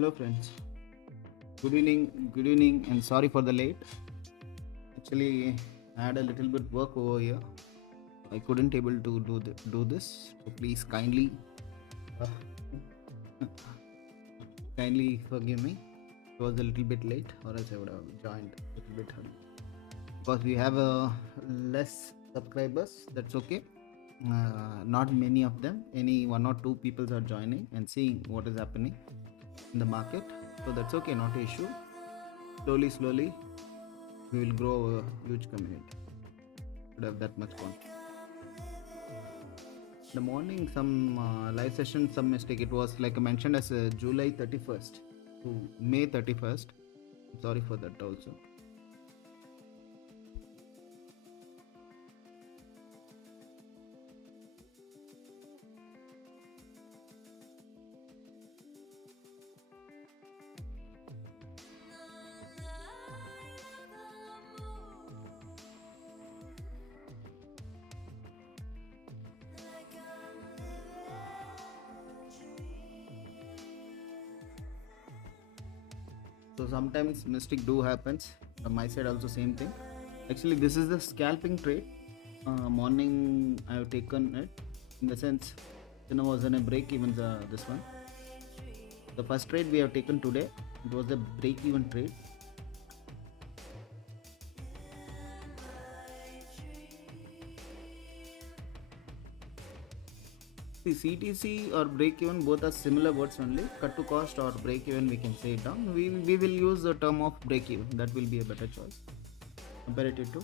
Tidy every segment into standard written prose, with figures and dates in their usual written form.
Hello friends, good evening and sorry for the late. Actually, I had a little bit work over here. I couldn't able to do this. So please uh, kindly forgive me. It was a little bit late, or else I would have joined a little bit early. Because we have less subscribers, that's okay. Not many of them. Any one or two people are joining and seeing what is happening in the market. So that's okay, not an issue. Slowly, we will grow a huge community. Should have that much content. The morning, some live session, some mistake. It was like mentioned as July 31st to May 31st. Sorry for that also. So sometimes mistake do happens. From my side also same thing. Actually, this is the scalping trade. Morning I have taken it in the sense, was in a break even this one. The first trade we have taken today, it was a break even trade. See, CTC or break even both are similar words only. Cut to cost or break even, we can say it down. We will use the term of break even. That will be a better choice comparative to.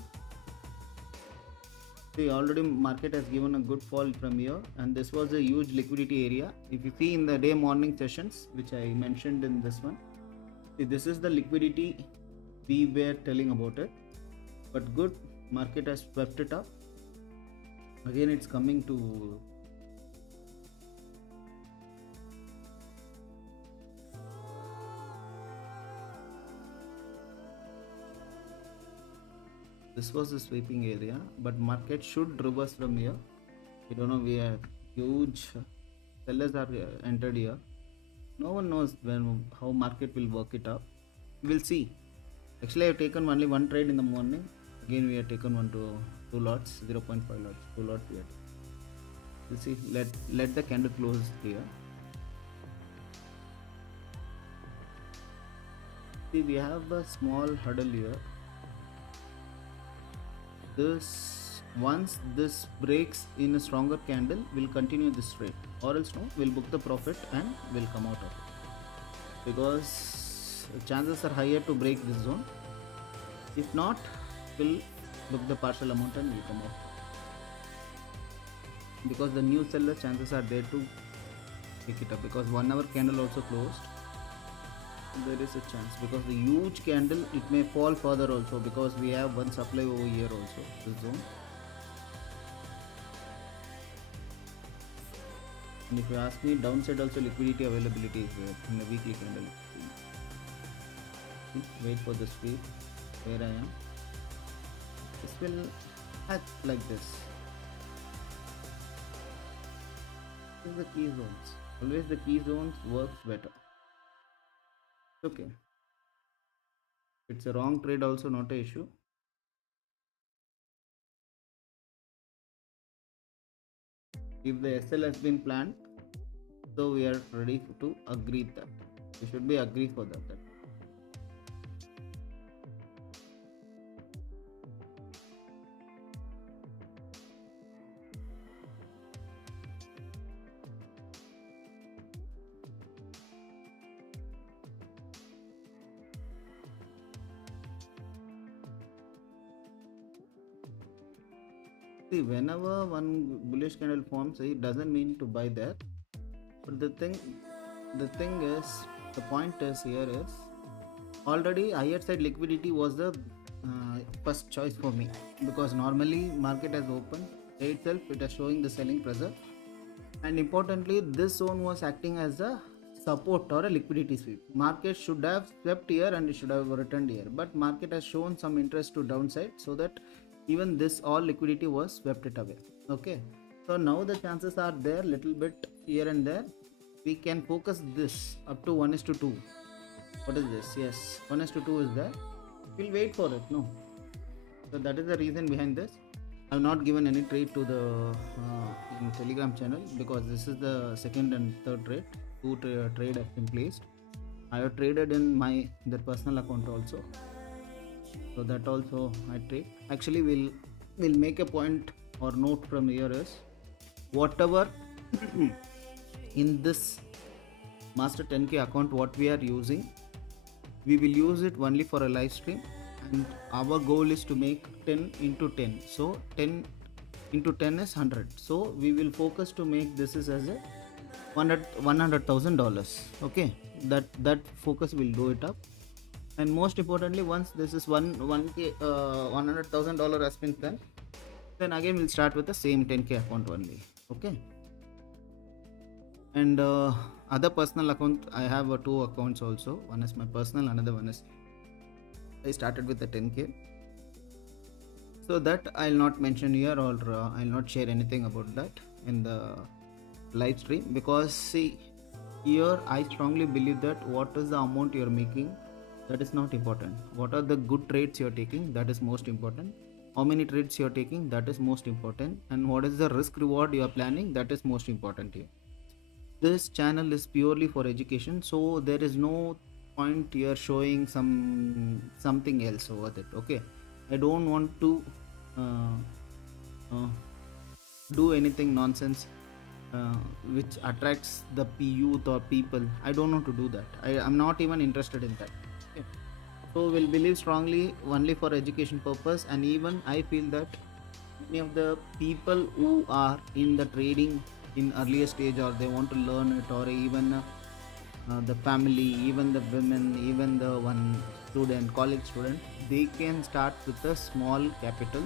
See, already market has given a good fall from here, and this was a huge liquidity area. If you see in the day morning sessions, which I mentioned in this one, see, this is the liquidity we were telling about it. But good, market has swept it up. Again, it's coming to this was the sweeping area, but market should reverse from here. We don't know, we have huge sellers are entered here. No one knows how market will work it up. We'll see. Actually, I have taken only one trade in the morning. Again, we have taken two lots, 0.5 lots, 2 lots here. We'll see. Let the candle close here. See, we have a small hurdle here. Once this breaks in a stronger candle, we'll continue this trade, or else no, we'll book the profit and we'll come out of it, because chances are higher to break this zone. If not, we'll book the partial amount and we'll come out, because the new seller chances are there to pick it up, because 1 hour candle also closed. There is a chance, because the huge candle, it may fall further also, because we have one supply over here also, this zone. And if you ask me, downside also liquidity availability is there in the weekly candle. Wait for the sweep where I am. This will act like this. This is the key zones. Always the key zones works better. Okay, it's a wrong trade also, not an issue. If the SL has been planned, so we are ready to agree that. We should be agree for that. See, whenever one bullish candle forms, it doesn't mean to buy that. But the point is here is, already higher side liquidity was the first choice for me, because normally market has opened itself, it is showing the selling pressure, and importantly, this zone was acting as a support or a liquidity sweep. Market should have swept here and it should have returned here, but market has shown some interest to downside, so that even this all liquidity was swept it away. Okay, so now the chances are there little bit here and there. we can focus this up to 1:2. What is this? Yes, 1:2 is there. We'll wait for it. No, so that is the reason behind this. I've not given any trade to the in Telegram channel because this is the second and third trade. Two trade have been placed. I have traded in my personal account also, so that also I trade. Actually, we'll make a point or note from here is whatever in this master 10k account what we are using, we will use it only for a live stream, and our goal is to make 10 into 10, so 10 into 10 is 100, so we will focus to make this is as a $100,000. Okay, that focus will do it up. And most importantly, once this is $100,000 has been done, then again we'll start with the same 10k account only. Okay, and other personal account, I have two accounts also. One is my personal, another one is I started with the 10k, so that I'll not mention here, or I'll not share anything about that in the live stream, because see, here I strongly believe that what is the amount you're making, that is not important. What are the good trades you're taking, that is most important. How many trades you're taking, that is most important. And what is the risk reward you are planning, that is most important here. This channel is purely for education, so there is no point here showing something else over it. Okay, I don't want to do anything nonsense which attracts the youth or people. I don't want to do that. I'm not even interested in that. Okay. So we'll believe strongly only for education purpose. And even I feel that many of the people who are in the trading in earlier stage, or they want to learn it, or even the family, even the women, even the one student, college student, they can start with a small capital.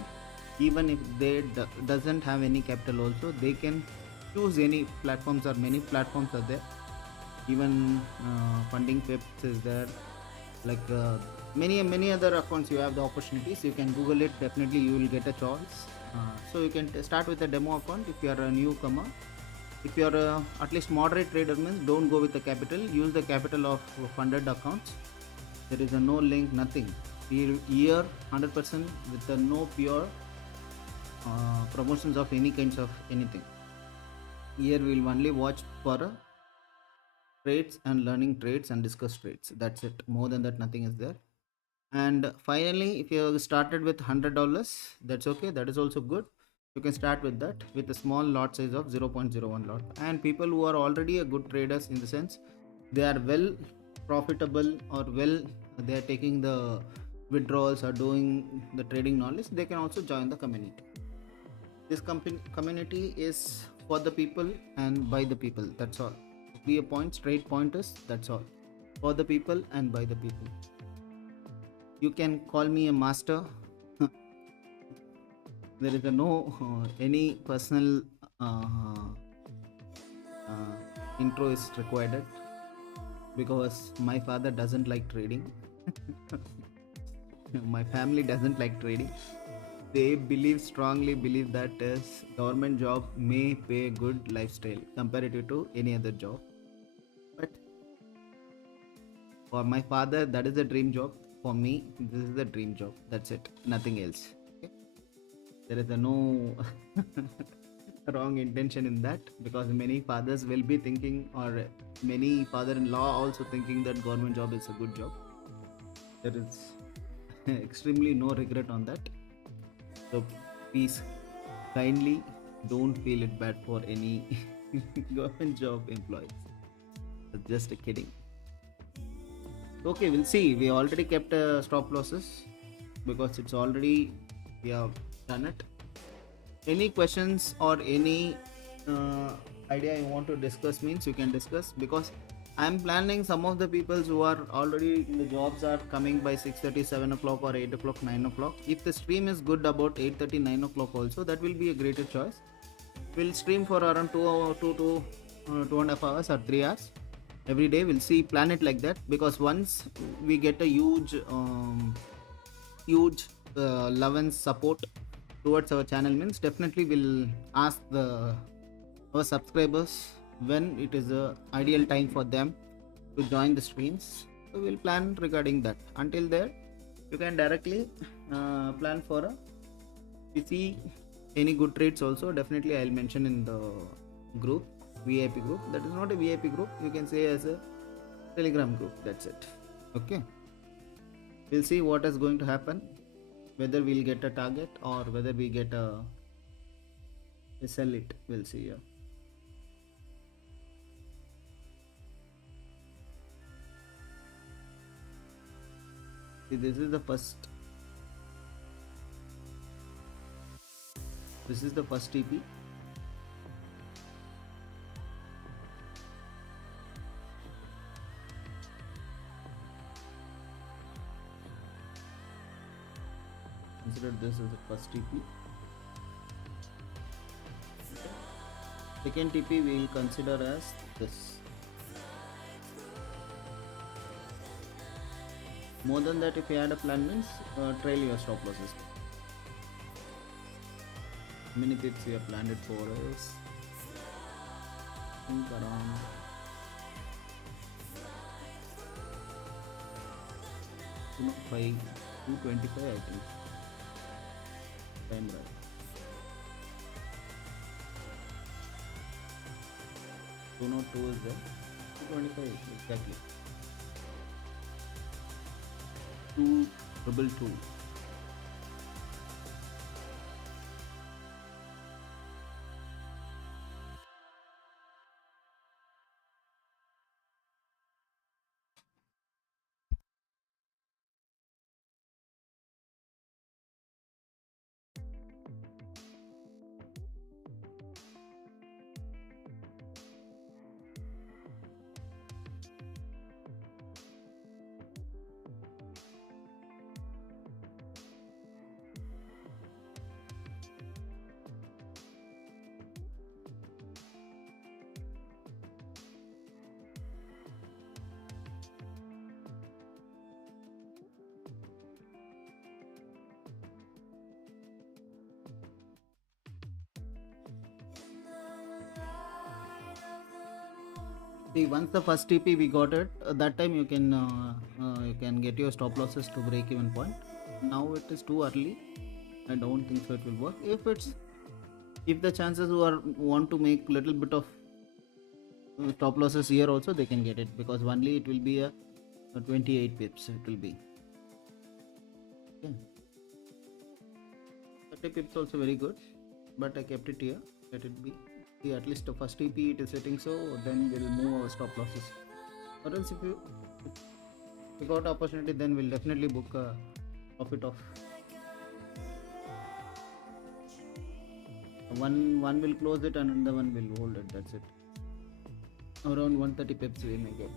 Even if they doesn't have any capital also, they can choose any platforms, or many platforms are there. Even funding pips is there, like many other accounts. You have the opportunities, you can Google it, definitely you will get a choice. So you can start with a demo account if you are a newcomer. If you are at least moderate trader, means don't go with the capital, use the capital of funded accounts. There is a no link, nothing here, 100% with the no pure promotions of any kinds of anything. Here we will only watch for trades and learning trades and discuss trades. That's it. More than that, nothing is there. And finally, if you started with $100, that's okay. That is also good. You can start with that with a small lot size of 0.01 lot. And people who are already a good traders, in the sense they are well profitable, or they are taking the withdrawals or doing the trading knowledge, they can also join the community. This community is for the people and by the people. That's all. Be a point, straight pointers. That's all. For the people and by the people. You can call me a master. There is no any personal intro is required, because my father doesn't like trading. My family doesn't like trading. They strongly believe that government job may pay good lifestyle comparative to any other job. But for my father, that is a dream job. For me, this is the dream job. That's it. Nothing else. Okay? There is no wrong intention in that, because many fathers will be thinking, or many father-in-law also thinking, that government job is a good job. There is extremely no regret on that. So please kindly don't feel it bad for any government job employees. Just a kidding. Okay, we'll see. We already kept stop losses because it's already, we have done it. Any questions or any idea you want to discuss, means you can discuss, because I'm planning some of the people who are already in the jobs are coming by 6:30, 7 o'clock, or 8 o'clock, 9 o'clock. If the stream is good about 8:30, 9 o'clock also, that will be a greater choice. We'll stream for around 2.5 hours or 3 hours every day. We'll see, plan it like that, because once we get a huge love and support towards our channel, means definitely we'll ask our subscribers when it is a ideal time for them to join the streams. So we'll plan regarding that. Until there, you can directly plan for a. If you see any good trades also, definitely I'll mention in the group, VIP group. That is not a VIP group, you can say as a Telegram group. That's it. Okay, we'll see what is going to happen, whether we'll get a target or whether we get a sell it. We'll see. Yeah. See, this is the first TP. Consider this as the first TP. Second TP we will consider as this. More than that, if you add a plan means trail your stop losses. How many pips we have planned it for is, I think around 225 I think. Time right. 202 is there. 225 exactly. 222. See, once the first TP we got it, that time you can get your stop losses to break even point. Now it is too early. I don't think so it will work. If the chances who are want to make little bit of stop losses here also, they can get it, because only it will be a 28 pips. It will be. Okay. 30 pips also very good, but I kept it here. Let it be. See, at least the first TP it is setting, so then we'll move our stop losses. Or else if we got opportunity, then we'll definitely book a profit of one will close it and another one will hold it. That's it. Around 130 pips we may get,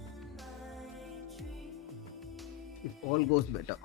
if all goes better.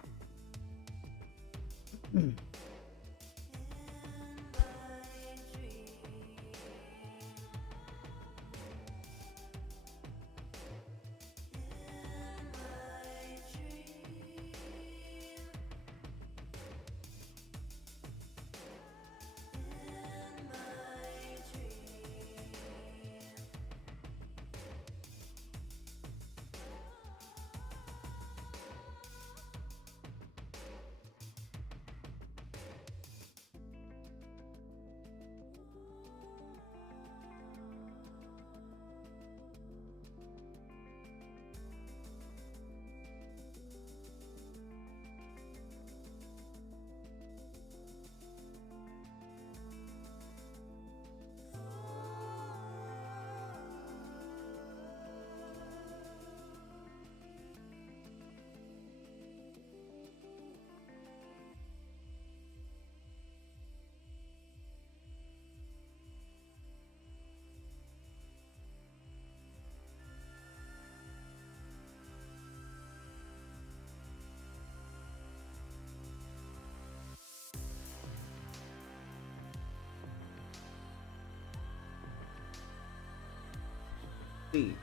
See,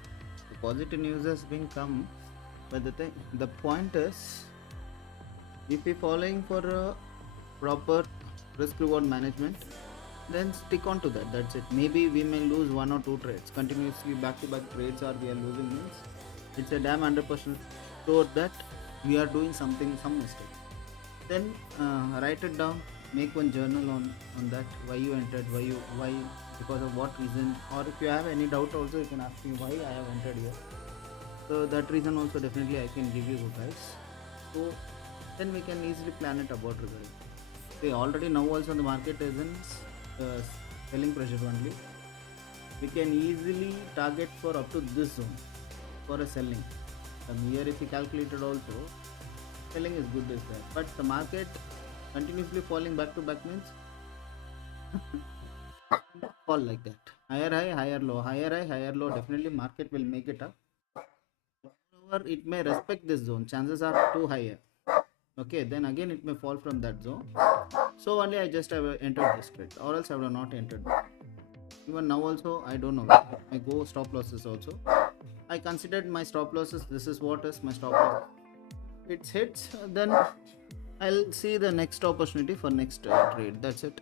the positive news has been come, but the point is, if we following for a proper risk reward management, then stick on to that. That's it. Maybe we may lose one or two trades continuously, back to back trades, or we are losing means it's a damn 100% sure that we are doing something, some mistake. Then write it down, make one journal on that, why you entered, why, because of what reason, or if you have any doubt also you can ask me why I have entered here. So that reason also definitely I can give you guys. So then we can easily plan it about regarding. See, already now also the market is in uh, selling pressure only. We can easily target for up to this zone for a selling. From here if we calculated also, selling is good is there. But the market continuously falling back to back means fall like that. Higher high, higher low, higher high, higher low. Definitely market will make it up. However, it may respect this zone. Chances are too higher. Okay, then again it may fall from that zone. So only I just have entered this trade, or else I would have not entered. Even now also I don't know. I go stop losses also. I considered my stop losses. This is what is my stop loss. It hits, then I'll see the next opportunity for next trade. That's it.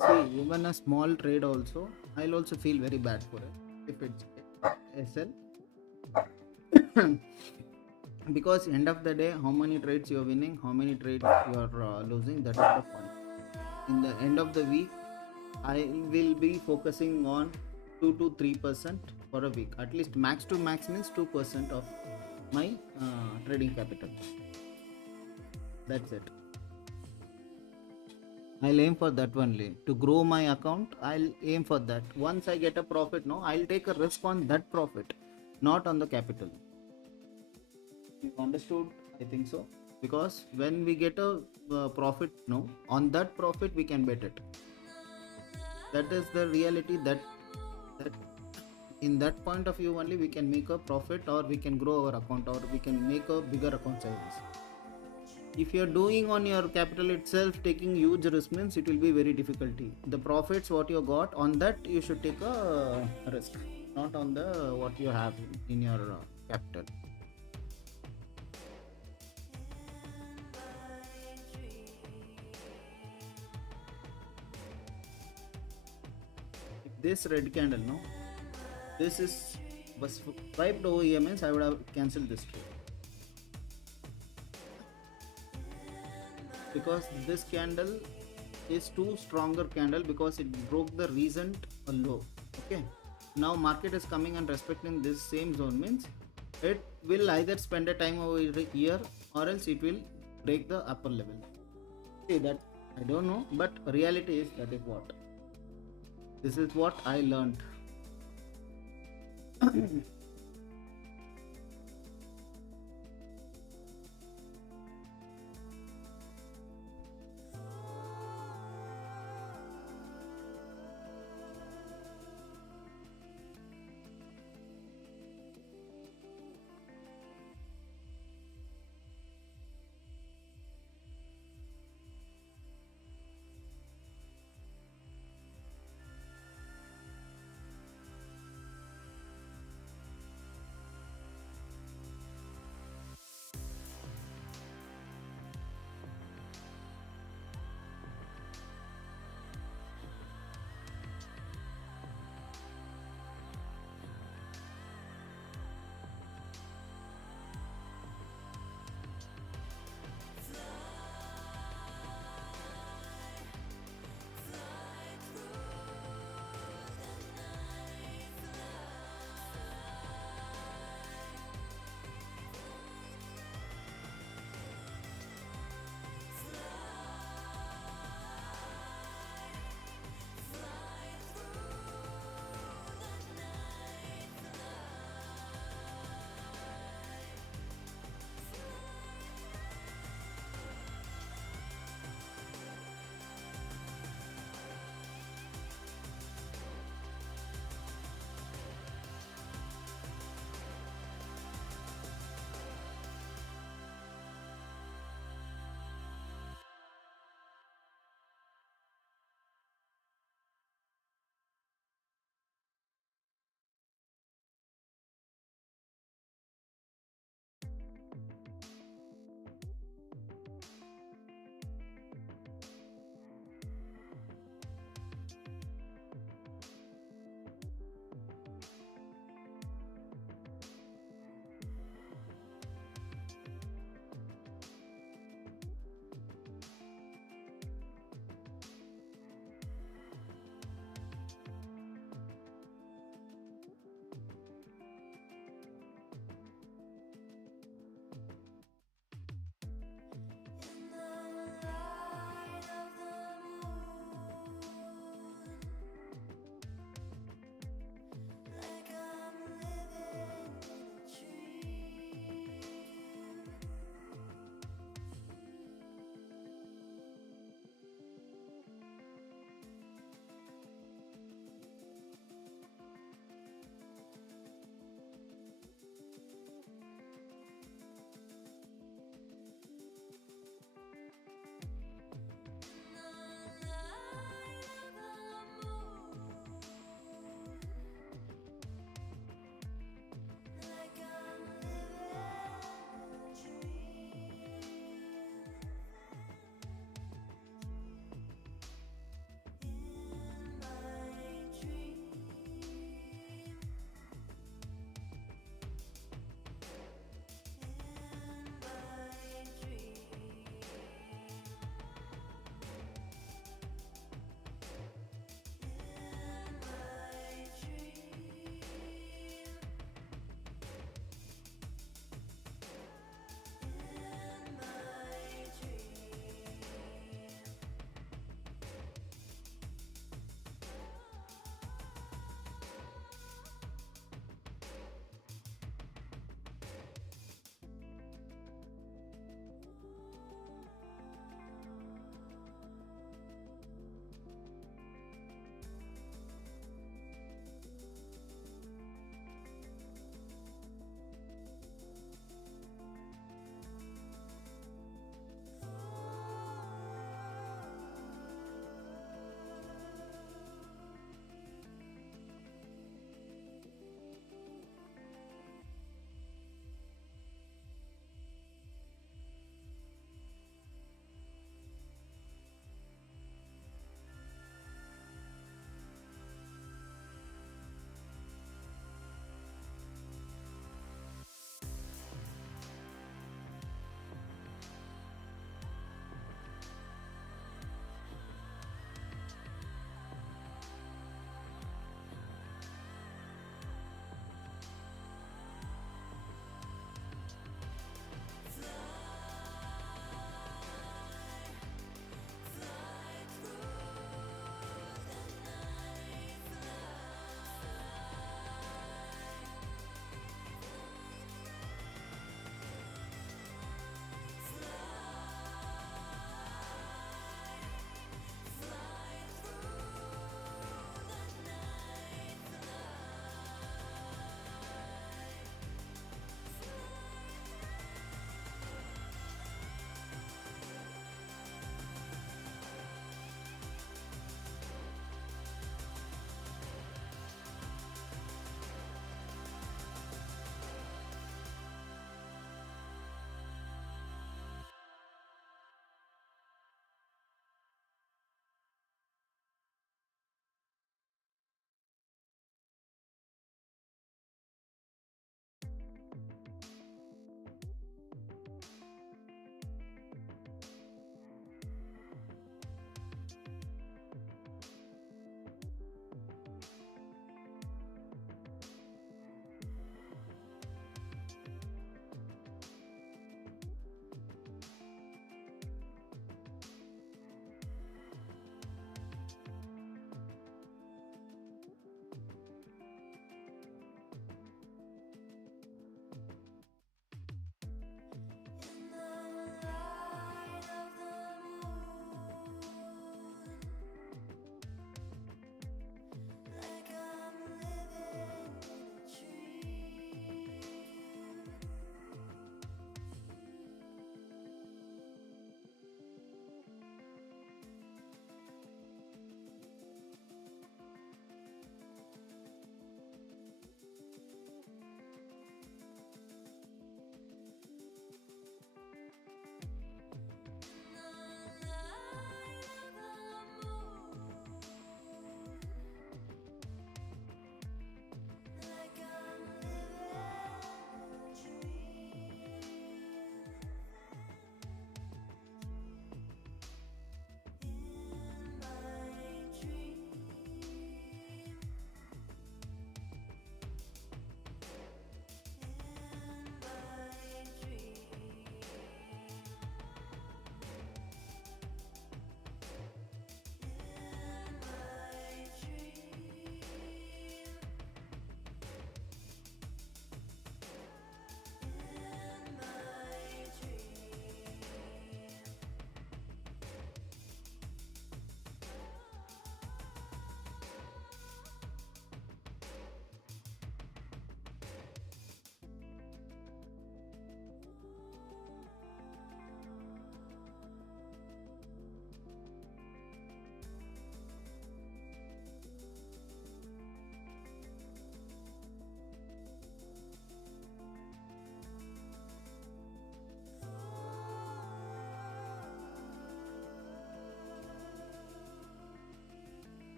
See, even a small trade also, I'll also feel very bad for it if it's SL. Because end of the day, how many trades you are winning, how many trades you are losing, that is the point. In the end of the week, I will be focusing on 2 to 3% for a week. At least max to max means 2% of my trading capital. That's it. I'll aim for that only. To grow my account, I'll aim for that. Once I get a profit, no, I'll take a risk on that profit, not on the capital. You understood? I think so. Because when we get a profit, no, on that profit we can bet it. That is the reality. That in that point of view only we can make a profit, or we can grow our account, or we can make a bigger account sizes. If you are doing on your capital itself, taking huge risk means it will be very difficulty. The profits what you got on that, you should take a risk, not on the what you have in your capital. If this red candle, no, this is was wiped over here means I would have cancelled this trade. Because this candle is too stronger candle, because it broke the recent low. Okay, now market is coming and respecting this same zone means it will either spend a time over here, or else it will break the upper level. See that, I don't know, but reality is that is what, this is what I learned.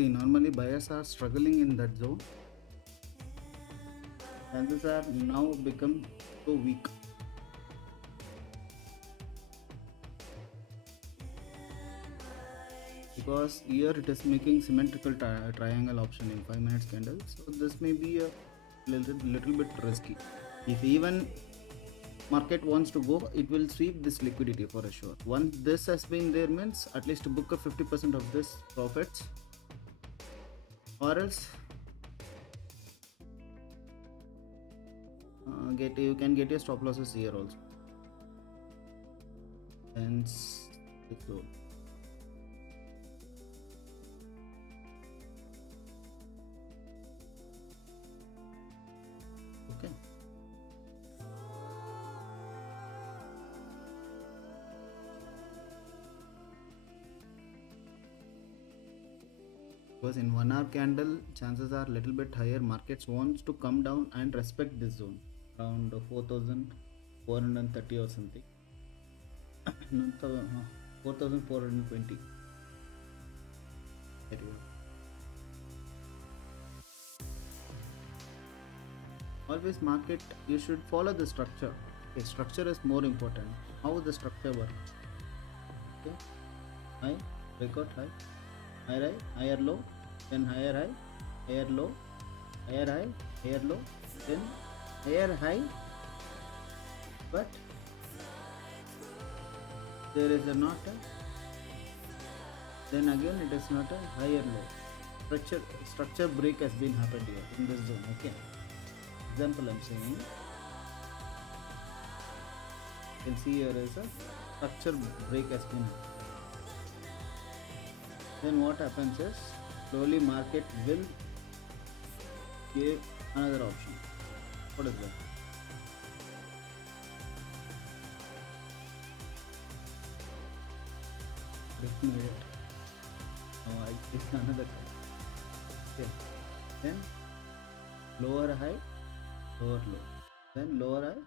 See, normally buyers are struggling in that zone. Chances are now become so weak. Because here it is making symmetrical triangle option in 5 minutes candle, so this may be a little bit risky. If even market wants to go, it will sweep this liquidity for a sure. Once this has been there means at least book a 50% of this profits, or else you can get your stop losses here also. And so okay. Because in 1 hour candle chances are little bit higher, markets wants to come down and respect this zone around 4,430 or something. 4,420. Always market, you should follow the structure. Okay, structure is more important. How the structure works. Okay, high, breakout high, higher high, higher low, then higher high, higher low, higher high, higher low, then higher high, but there is a not a, then again it is not a higher low. Structure break has been happened here in this zone. Okay, example I'm saying, you can see here is a structure break has been happened. Then what happens is slowly market will give another option. What is that? Oh, I did another time. Okay. Then lower high, lower low. Then lower high,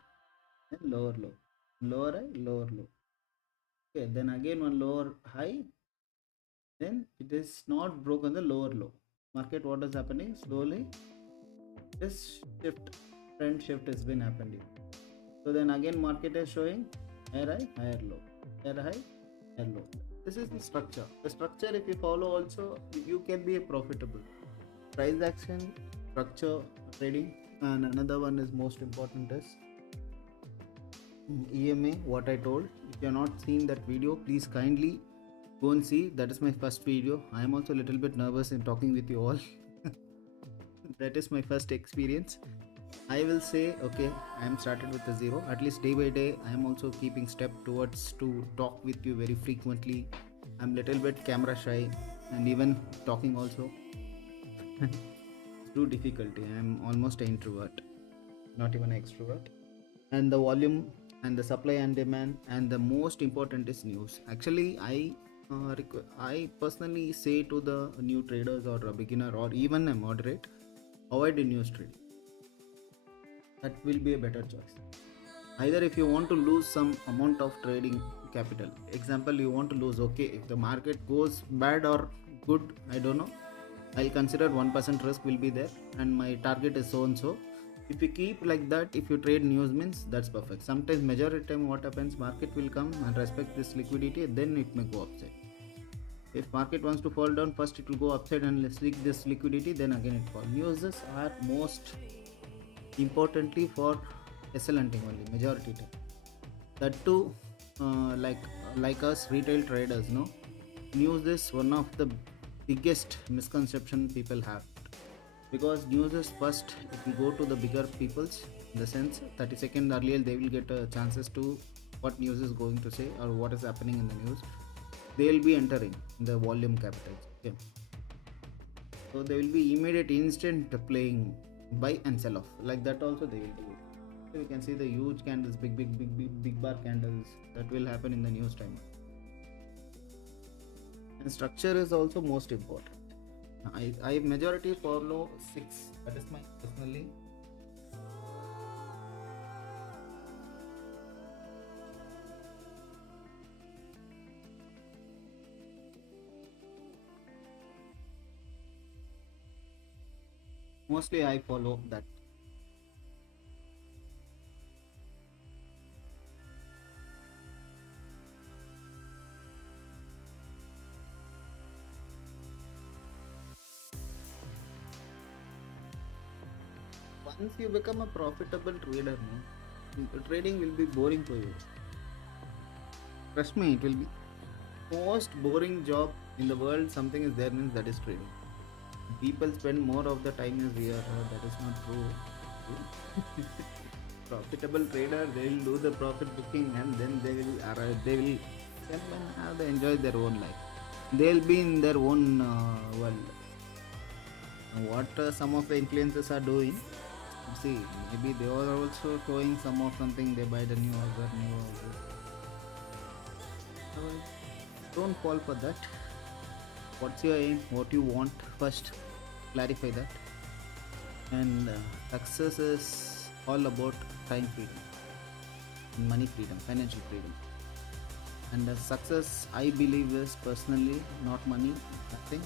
then lower low. Lower high, lower low. Okay. Then again one lower high. Then it is not broken the lower low. Market, what is happening? Slowly this shift, trend shift has been happening. So then again market is showing higher high, higher low, higher high, higher low. This is the structure. The structure, if you follow also, you can be profitable. Price action, structure, trading, and another one is most important is EMA. What I told. If you have not seen that video, please kindly go and see. That is my first video. I am also a little bit nervous in talking with you all. That is my first experience. I will say, okay, I am started with the zero. At least day by day, I am also keeping step towards to talk with you very frequently. I'm little bit camera shy and even talking also. Through difficulty. I am almost an introvert, not even an extrovert. And the volume and the supply and demand, and the most important is news. Actually, I personally say to the new traders or a beginner or even a moderate, avoid the news trading. That will be a better choice. Either if you want to lose some amount of trading capital, example you want to lose, okay, if the market goes bad or good, I don't know, I'll consider 1% risk will be there and my target is so and so. If you keep like that, if you trade news means that's perfect. Sometimes majority time what happens, market will come and respect this liquidity, then it may go upside. If market wants to fall down, first it will go upside and seek this liquidity, then again it falls. News are most importantly for SL hunting only, majority time. That too, like us retail traders, no, news is one of the biggest misconception people have, because news is first it will go to the bigger peoples, in the sense 30 seconds earlier they will get chances to what news is going to say or what is happening in the news. They will be entering the volume capitals. Okay, so they will be immediate instant playing buy and sell off, like that also they will do it. So you can see the huge candles, big bar candles, that will happen in the news time. And structure is also most important. I majority follow 6, that is my personally. Mostly I follow that. Once you become a profitable trader, no, trading will be boring for you. Trust me, it will be most boring job in the world. Something is there means that is trading. People spend more of the time as we are. That is not true. Profitable trader, they will do the profit booking and then they will arrive. They will have they enjoy their own life. They'll be in their own world. What some of the influencers are doing, see, maybe they are also showing some of something. They buy the new houses. Don't fall for that. What's your aim? What you want? First, clarify that. And success is all about time freedom, money freedom, financial freedom. And success, I believe, is personally not money, nothing.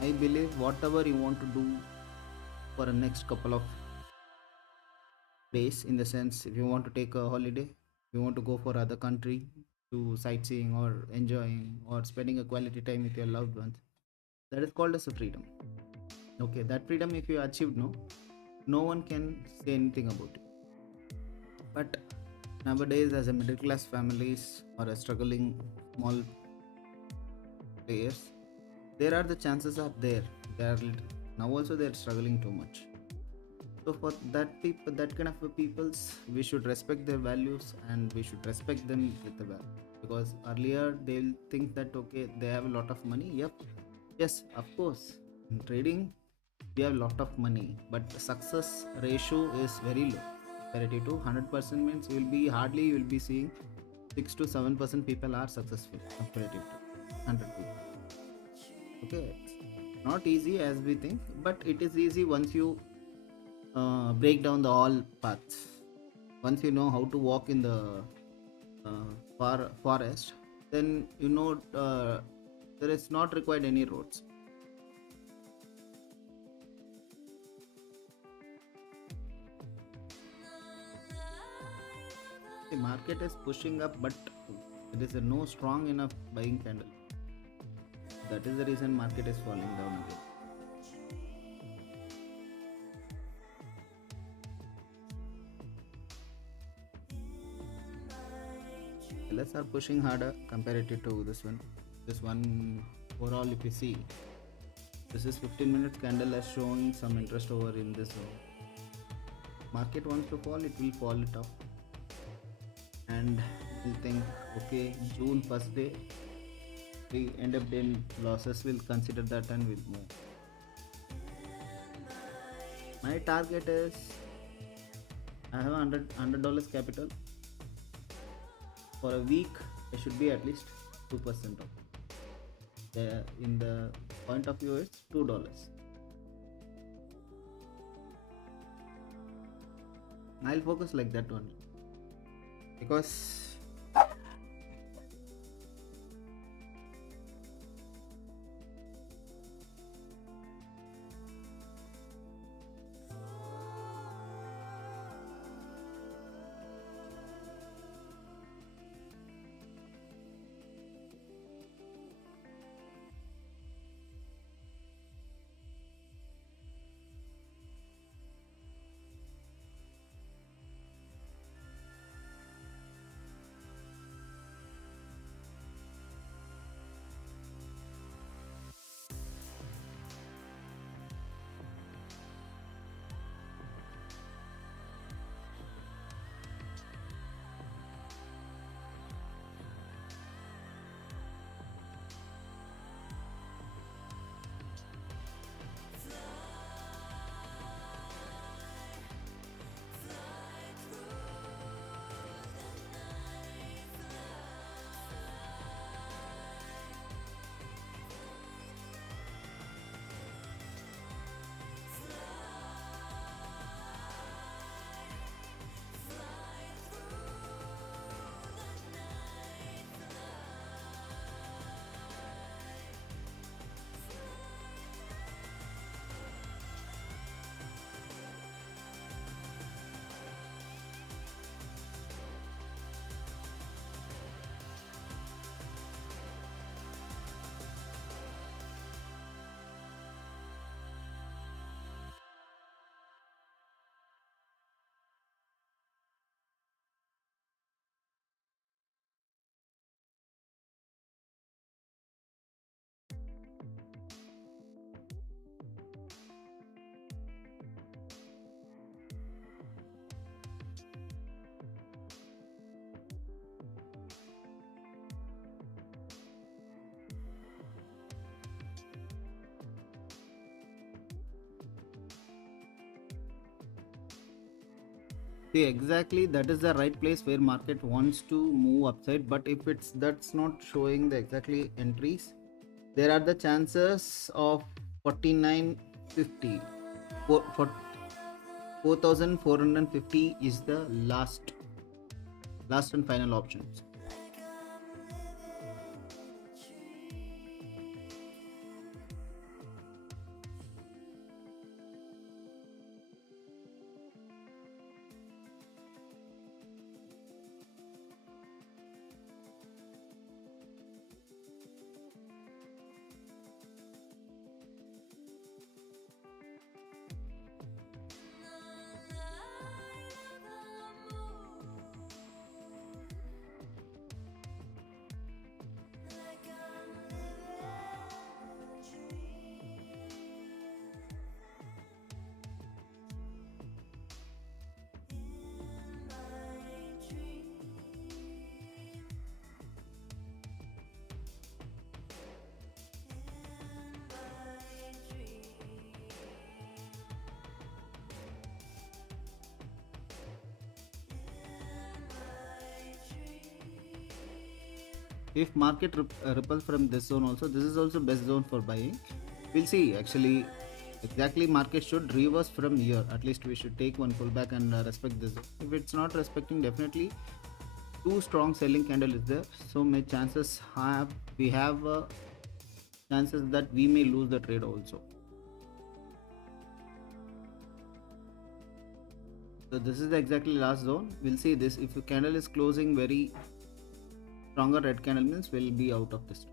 I believe whatever you want to do for the next couple of days, in the sense, if you want to take a holiday, you want to go for other country to sightseeing or enjoying or spending a quality time with your loved ones, that is called as a freedom. Okay, that freedom, if you achieved, no one can say anything about it. But nowadays, as a middle class families or a struggling small players, there are the chances are there. They are now also they are struggling too much. So for that people, that kind of peoples, we should respect their values and we should respect them with the value. Because earlier they'll think that okay, they have a lot of money. Yep, yes, of course. In trading, we have a lot of money, but the success ratio is very low. Comparative to 100% means you will be seeing 6 to 7% people are successful comparative to 100 people. Okay, not easy as we think, but it is easy once you break down the all paths. Once you know how to walk in the forest, then you know there is not required any roads. The market is pushing up, but there is no strong enough buying candle. That is the reason market is falling down again. Sellers are pushing harder comparative to this one. This one overall, if you see, this is 15 minutes candle has shown some interest over in this one. Market wants to fall, it will fall it off. And we think, okay, June first day, we end up in losses, will consider that and will move. My target is I have $100 capital. For a week, I should be at least 2% of. In the point of view, it's $2. I'll focus like that only, because See, exactly that is the right place where market wants to move upside, but if that's not showing the exactly entries, there are the chances of 4950 for 4450 is the last and final options. If market ripples from this zone also, this is also best zone for buying. We'll see. Actually, exactly market should reverse from here. At least we should take one pullback and respect this zone. If it's not respecting, definitely two strong selling candle is there, so my chances we have chances that we may lose the trade also. So this is the exactly last zone. We'll see this. If the candle is closing very stronger red candle, means we'll be out of this.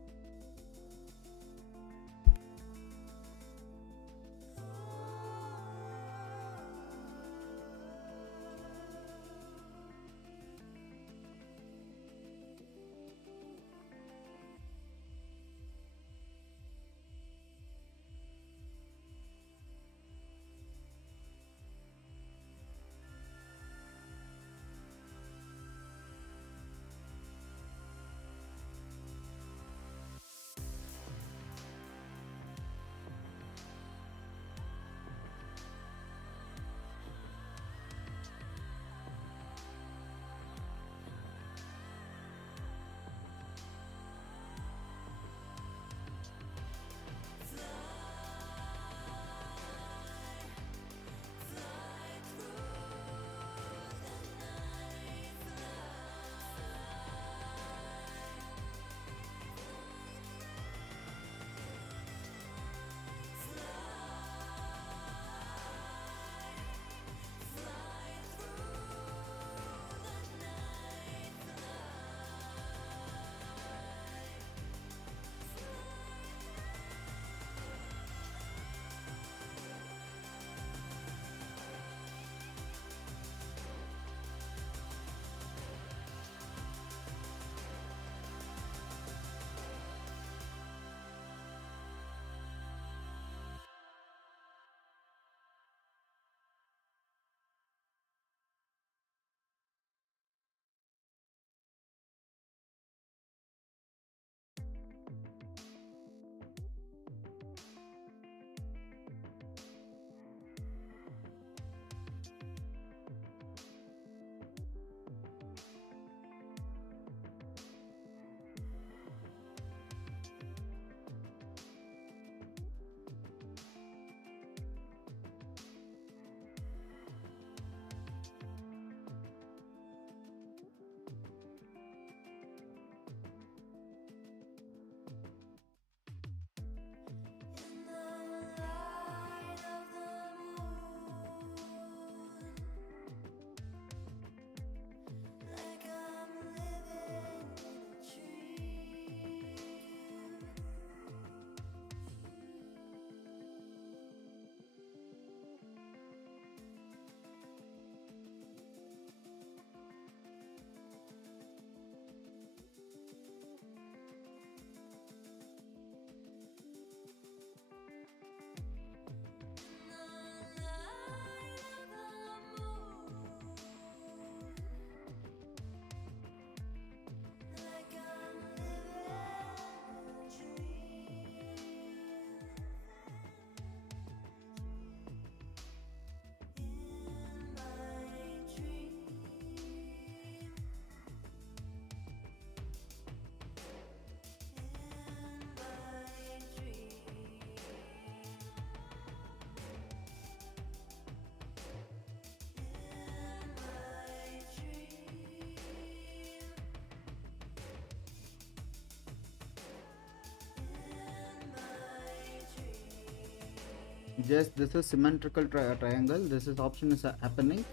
Just this is symmetrical triangle. This is option is happening.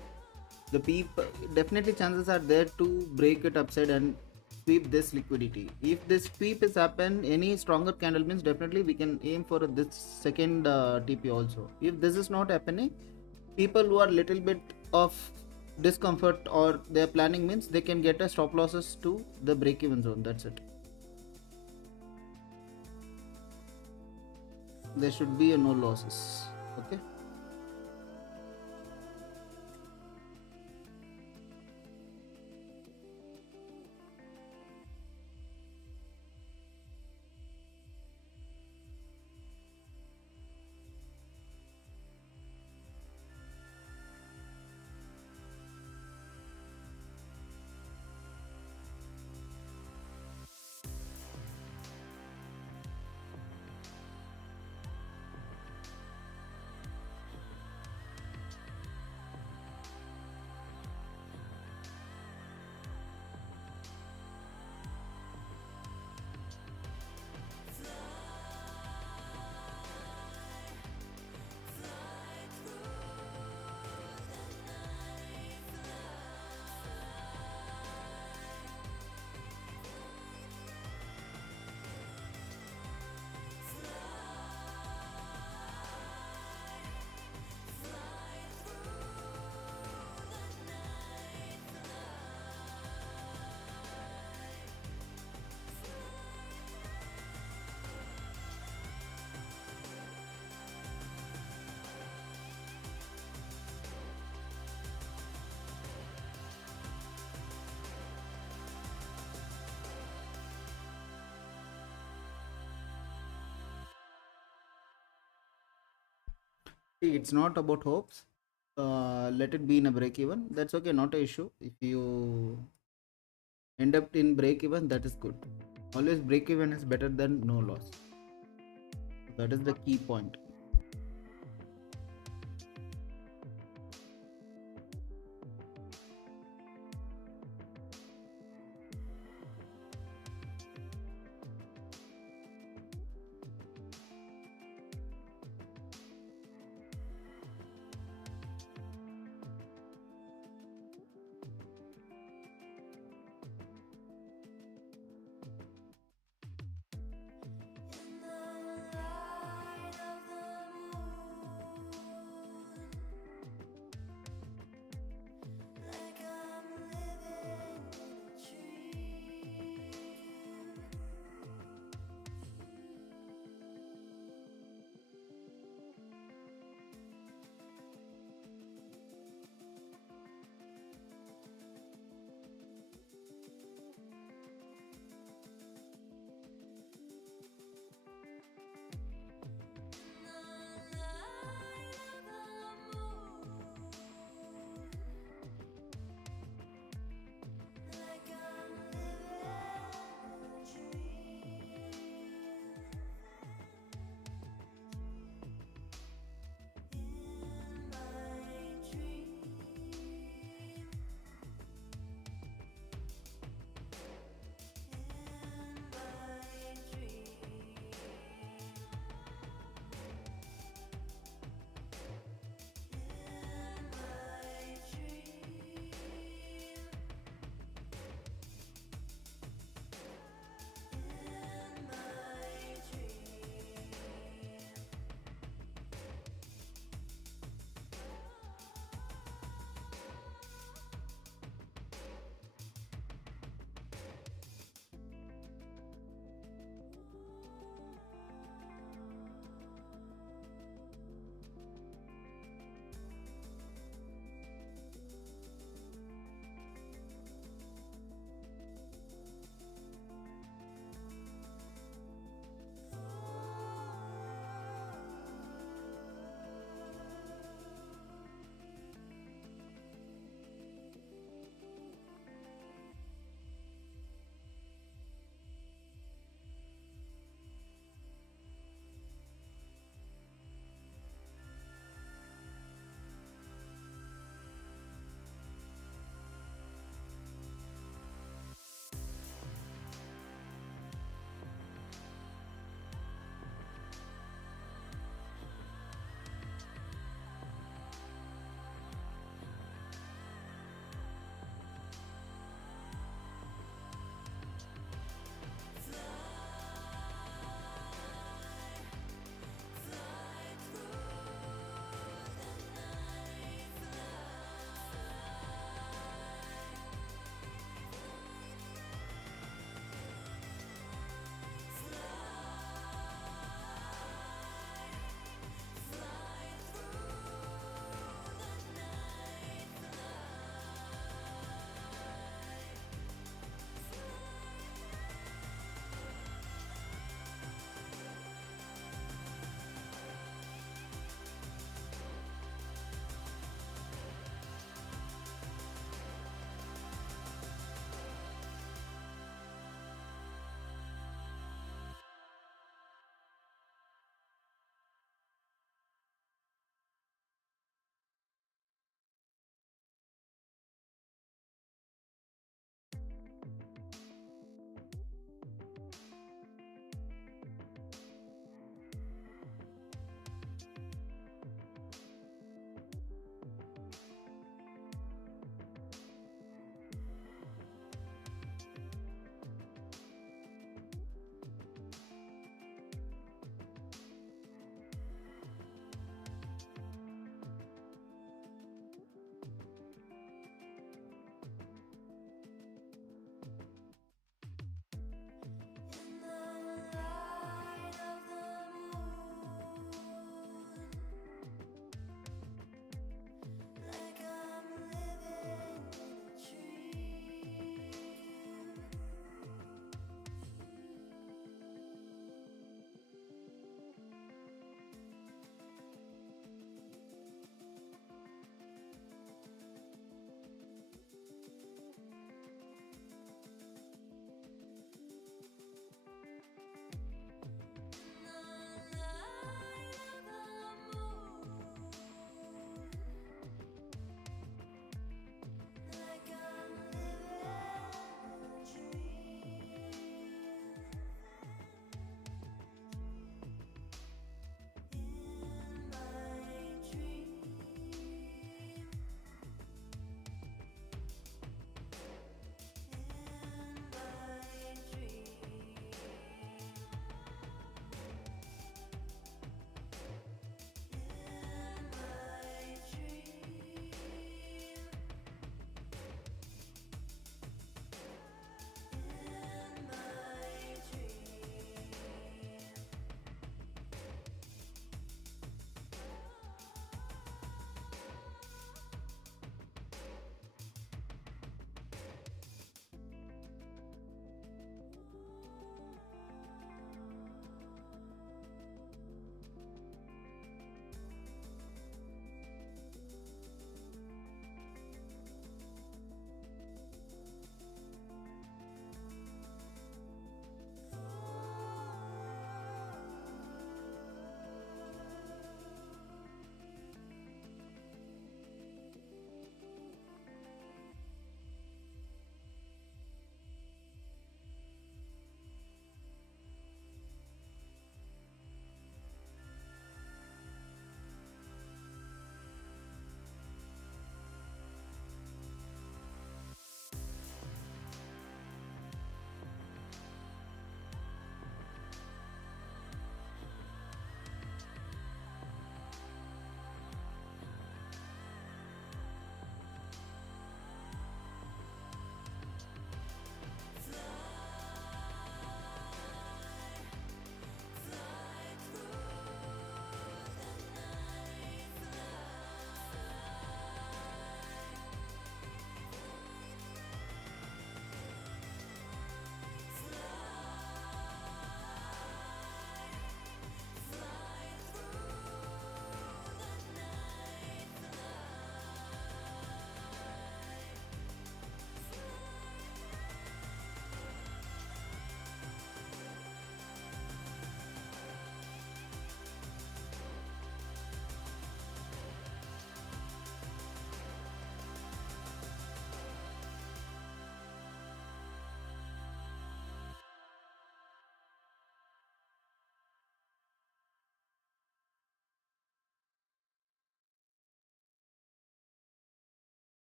The people definitely chances are there to break it upside and sweep this liquidity. If this sweep is happen, any stronger candle means definitely we can aim for this second TP also. If this is not happening, people who are little bit of discomfort or they're planning means they can get a stop losses to the break even zone. That's it. There should be a no losses. Okay. See, it's not about hopes. Let it be in a break even. That's okay, not a issue. If you end up in break even, that is good. Always break even is better than no loss. That is the key point.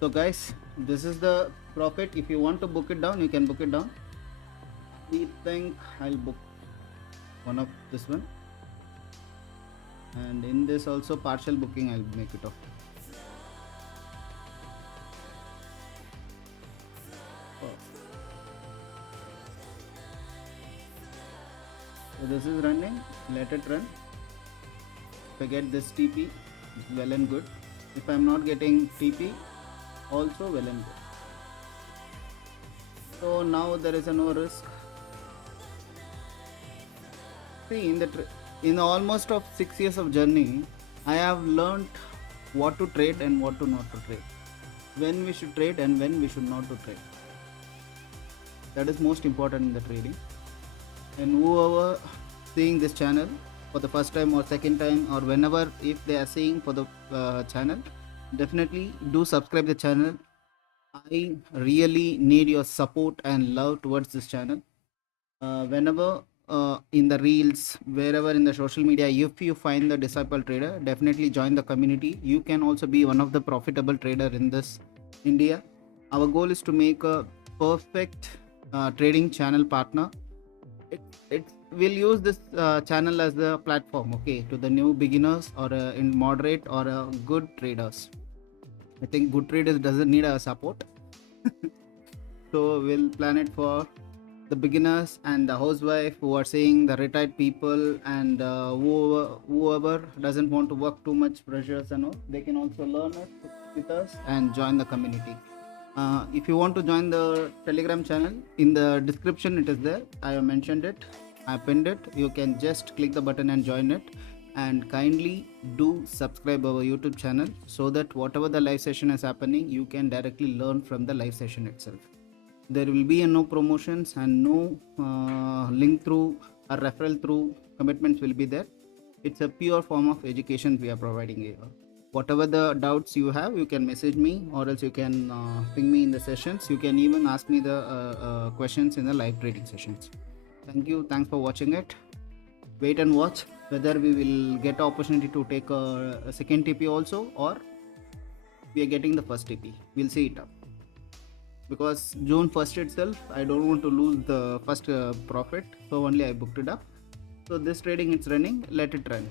So guys, this is the profit. If you want to book it down, you can book it down. We think I'll book one of this one, and in this also partial booking I'll make it off. So this is running, let it run. If I get this TP, well and good. If I'm not getting TP, also well and good. So now there is no risk. See, in almost of 6 years of journey, I have learned what to trade and what to not to trade, when we should trade and when we should not to trade. That is most important in the trading. And whoever seeing this channel for the first time or second time, or whenever if they are seeing for the channel, definitely do subscribe the channel. I really need your support and love towards this channel. Whenever in the reels, wherever in the social media, if you find the disciple trader, definitely join the community. You can also be one of the profitable trader in this India. Our goal is to make a perfect trading channel partner. It will use this channel as the platform, okay, to the new beginners or in moderate or good traders. I think good traders doesn't need our support. So we'll plan it for the beginners and the housewife who are saying the retired people, and whoever doesn't want to work too much pressures and all, they can also learn it with us and join the community. If you want to join the Telegram channel, in the description it is there. I have mentioned it, I pinned it. You can just click the button and join it. And kindly do subscribe our YouTube channel so that whatever the live session is happening, you can directly learn from the live session itself. There will be no promotions and no link through or referral through commitments will be there. It's a pure form of education we are providing here. Whatever the doubts you have, you can message me, or else you can ping me in the sessions. You can even ask me the questions in the live trading sessions. Thank you. Thanks for watching it. Wait and watch whether we will get opportunity to take a second TP also, or we are getting the first TP. We'll see it up. Because June 1st itself, I don't want to lose the first profit, so only I booked it up. So this trading it's running, let it run.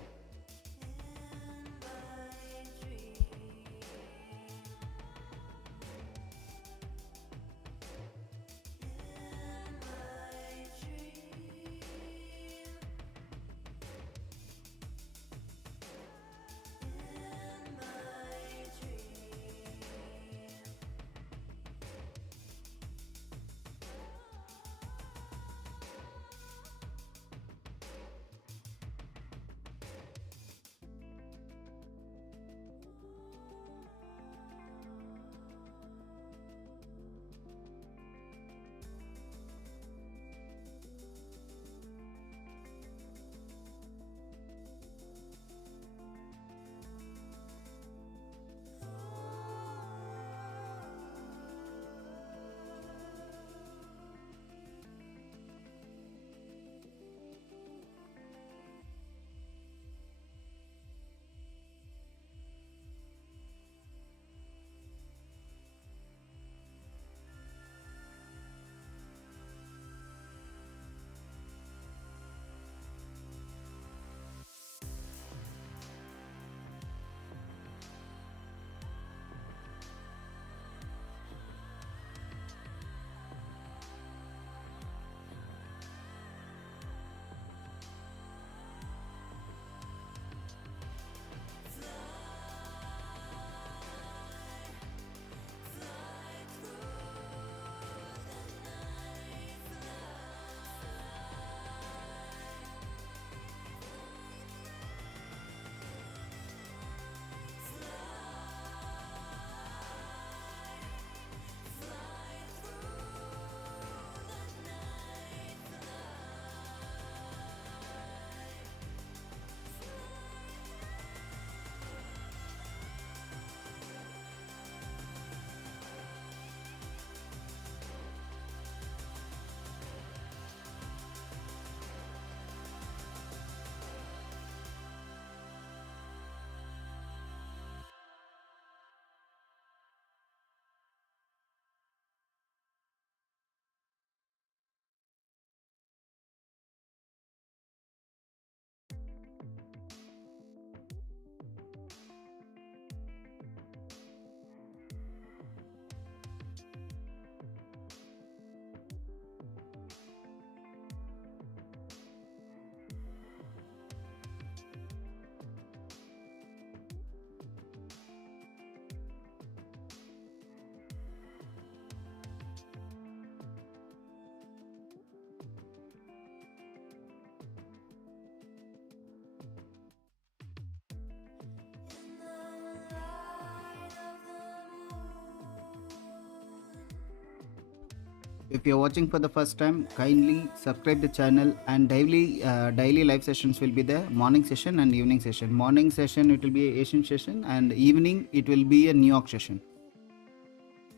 If you're watching for the first time, kindly subscribe the channel, and daily live sessions will be there. Morning session and evening session. Morning session it will be a Asian session, and evening it will be a New York session.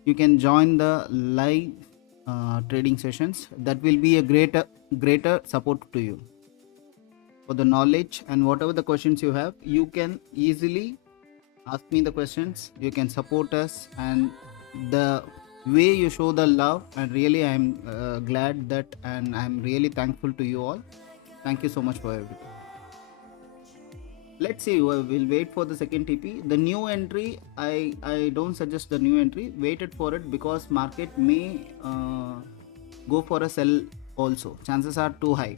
You can join the live trading sessions. That will be a greater support to you for the knowledge, and whatever the questions you have, you can easily ask me the questions. You can support us, and the way you show the love, and really I am glad that, and I'm really thankful to you all. Thank you so much for everything. Let's see, we'll wait for the second TP. The new entry, I don't suggest the new entry. Waited for it because market may go for a sell also. Chances are too high.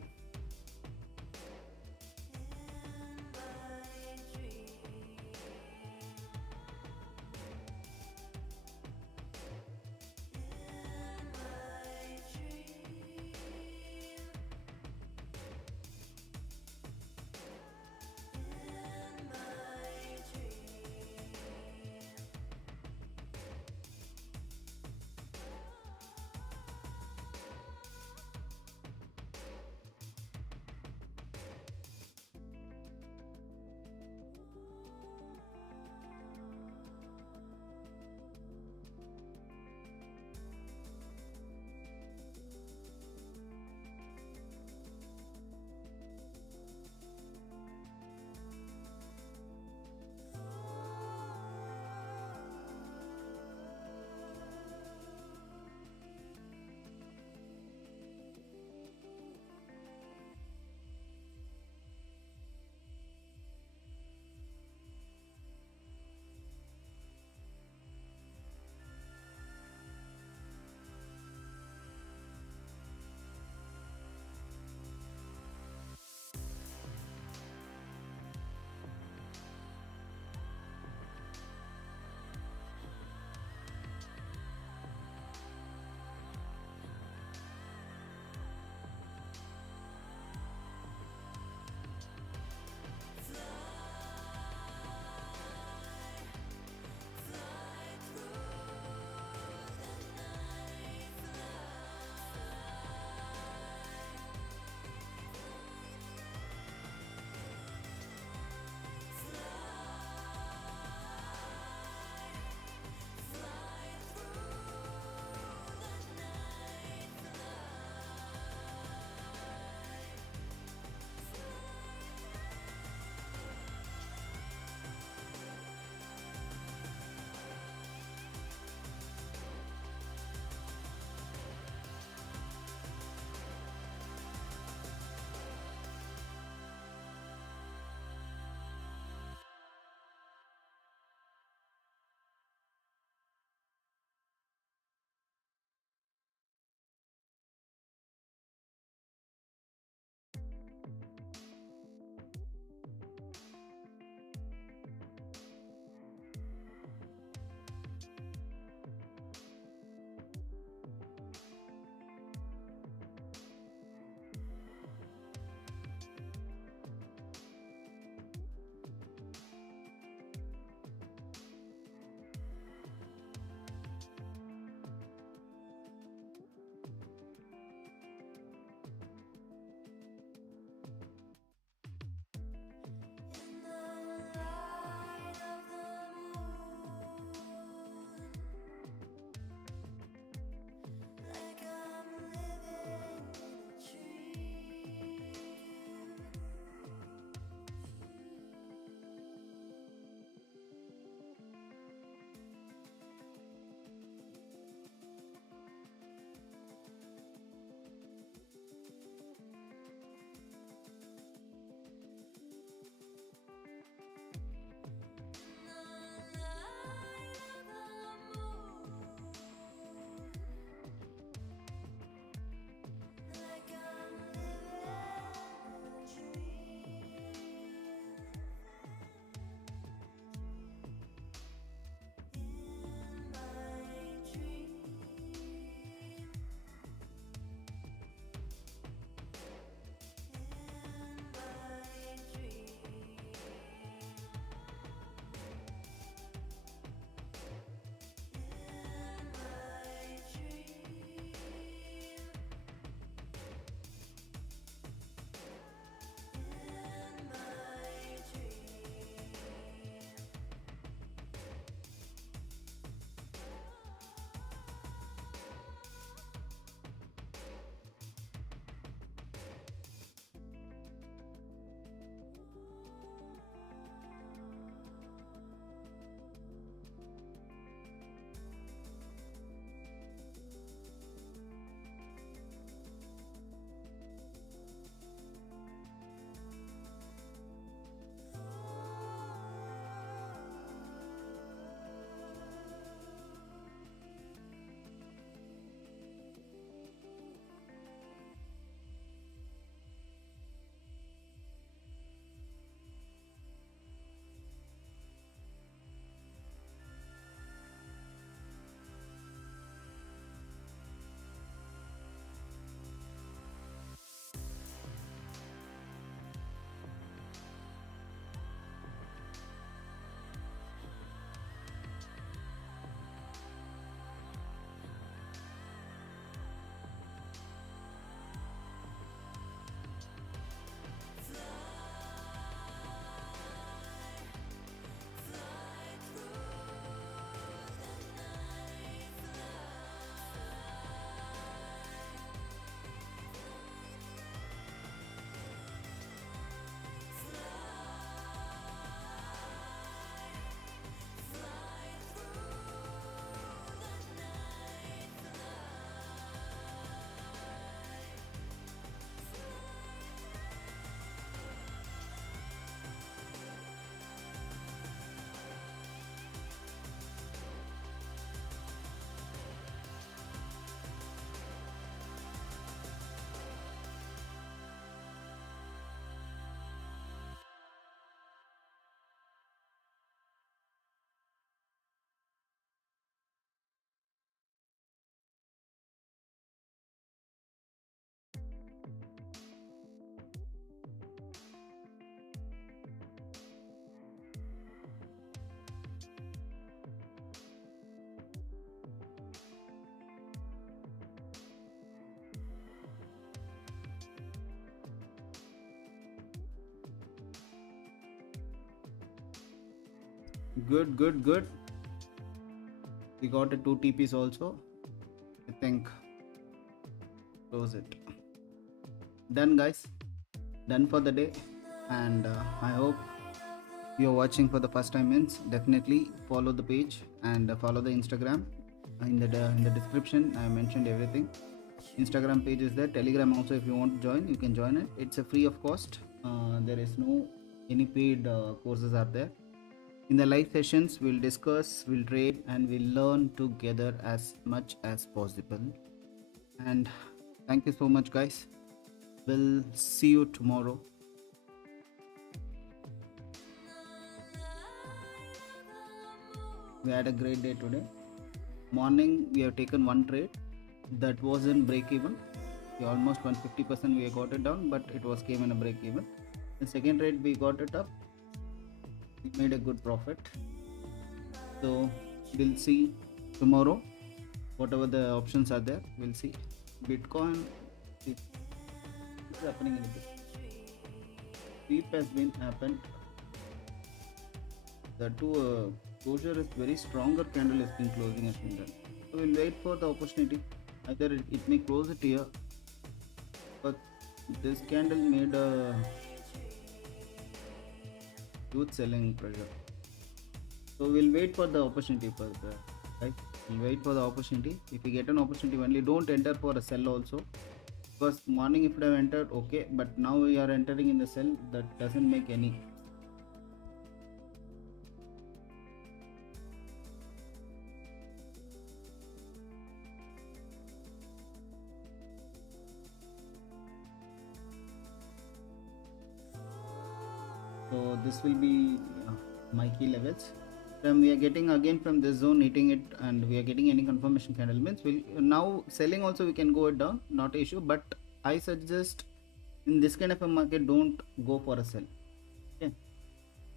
Good. We got a 2 TPs also. I think close it. Done, guys. Done for the day. And I hope you're watching for the first time. Means definitely follow the page and follow the Instagram. In the description I mentioned everything. Instagram page is there. Telegram also, if you want to join, you can join it. It's a free of cost. There is no any paid courses are there. In the live sessions, we'll discuss, we'll trade, and we'll learn together as much as possible. And thank you so much, guys. We'll see you tomorrow. We had a great day today. Morning we have taken one trade that was in break even. We almost 150% we got it down, but it was came in a break even. The second trade we got it up. We made a good profit. So we'll see tomorrow. Whatever the options are there, we'll see. Bitcoin, what's happening in this? Sweep has been happened. The two closure is very stronger candle has been closing has been done. So we'll wait for the opportunity. Either it may close it here, but this candle made a huge selling pressure. So we'll wait for the opportunity for the right. We'll wait for the opportunity. If we get an opportunity, only don't enter for a sell also. Because morning if we have entered, okay, but now we are entering in the sell, that doesn't make any. So this will be my key levels. We are getting again from this zone, hitting it, and we are getting any confirmation candle means we'll now selling also we can go it down, not an issue. But I suggest in this kind of a market, don't go for a sell. Okay,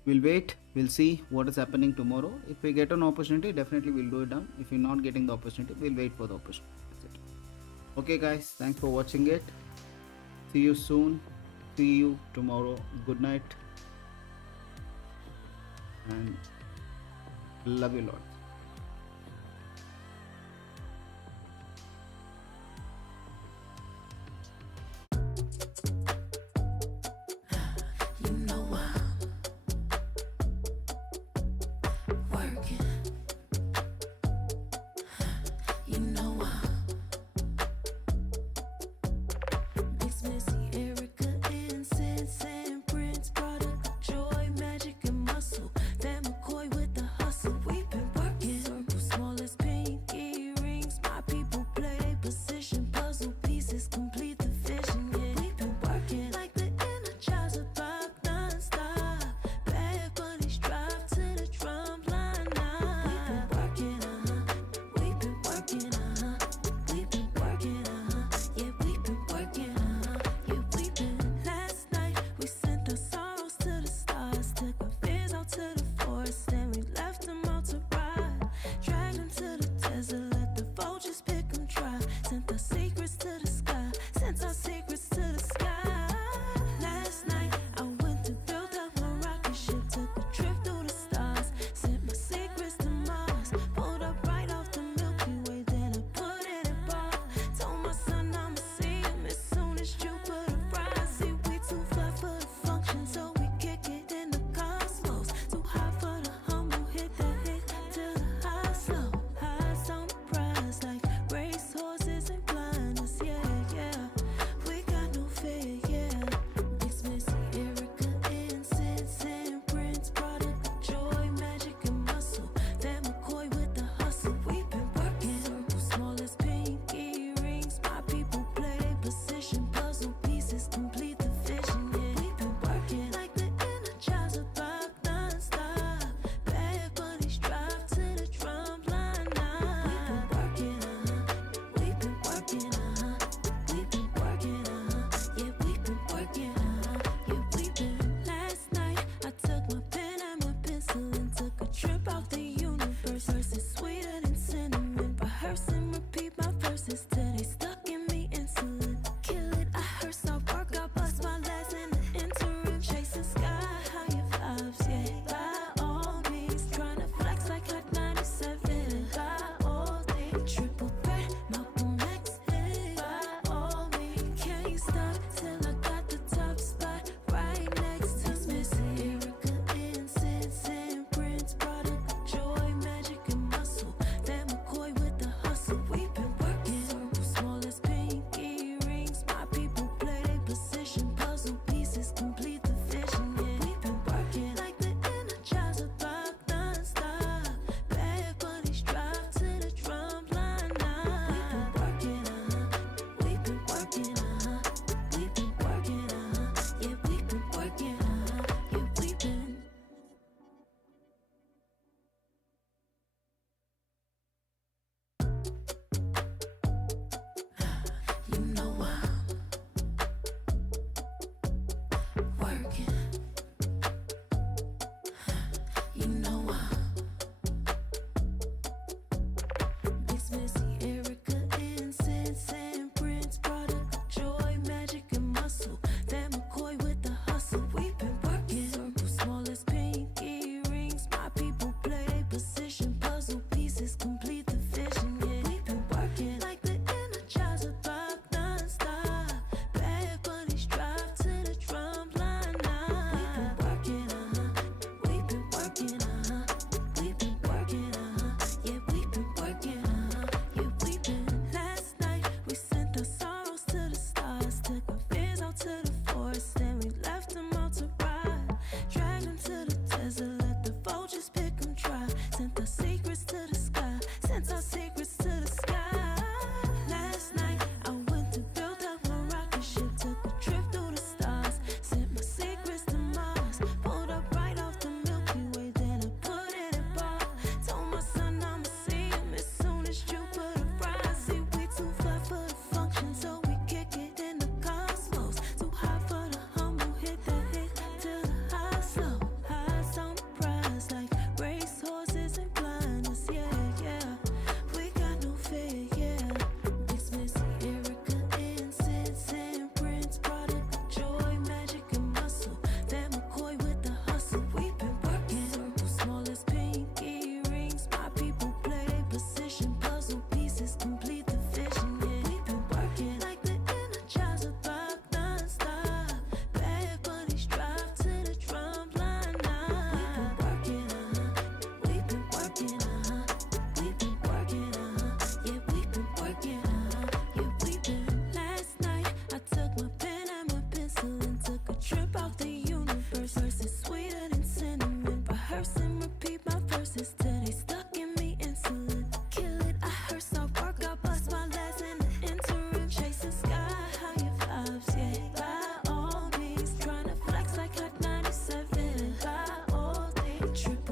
we'll wait, we'll see what is happening tomorrow. If we get an opportunity, definitely we'll do it down. If you're not getting the opportunity, we'll wait for the opportunity. That's it. Okay guys, thanks for watching it. See you soon. See you tomorrow. Good night and love you lot. You know I'm working. You know I'm Mix Missy, Erica, incense and Prince, product of joy, magic and muscle. Van McCoy with the hustle. We've been working. Circle smallest pinky rings. My people play position. Puzzle pieces complete the vision. Yeah, we've been working like the energizer pop non-stop. Bad bunnies drive to the drum line now. We've been working, We've been working, We've been working, Yeah, we've been working, Yeah, we've been. Last night we sent our sorrows to the stars. Took our fears out to the forest, and we left them out to ride. Dragged them to the desert, let the vultures pick them dry. Sent our secrets to the sky, sent our secrets to the sky. Last night I went to build up my rocket ship, took a trip through the stars, sent my secrets to Mars. Pulled up right off the Milky Way, then I put it in bar. Told my son I'ma see him as soon as Jupiter rise. See, we too fly for the function, so we kick it in the cosmos. Too high for the humble, hit the hit to the high slow. Highs on the prize like race horses and blinders. Yeah, we got no fear, yeah. Mix Missy, Erica, incense and Prince, product of joy, magic and muscle. Van McCoy with the hustle. We've been working. Circle smallest pinky rings. My people play position. Puzzle pieces complete the vision. Yeah, we've been working like the energizer pop non-stop. Bad bunnies drive to the drum line now. We've been working, We've been working, We've been working, Yeah, we've been working, Yeah, we've been. Last night I took my pen and my pencil and took a trip out the universe. Verses sweeter than cinnamon. Rehearse and repeat my verses till they stay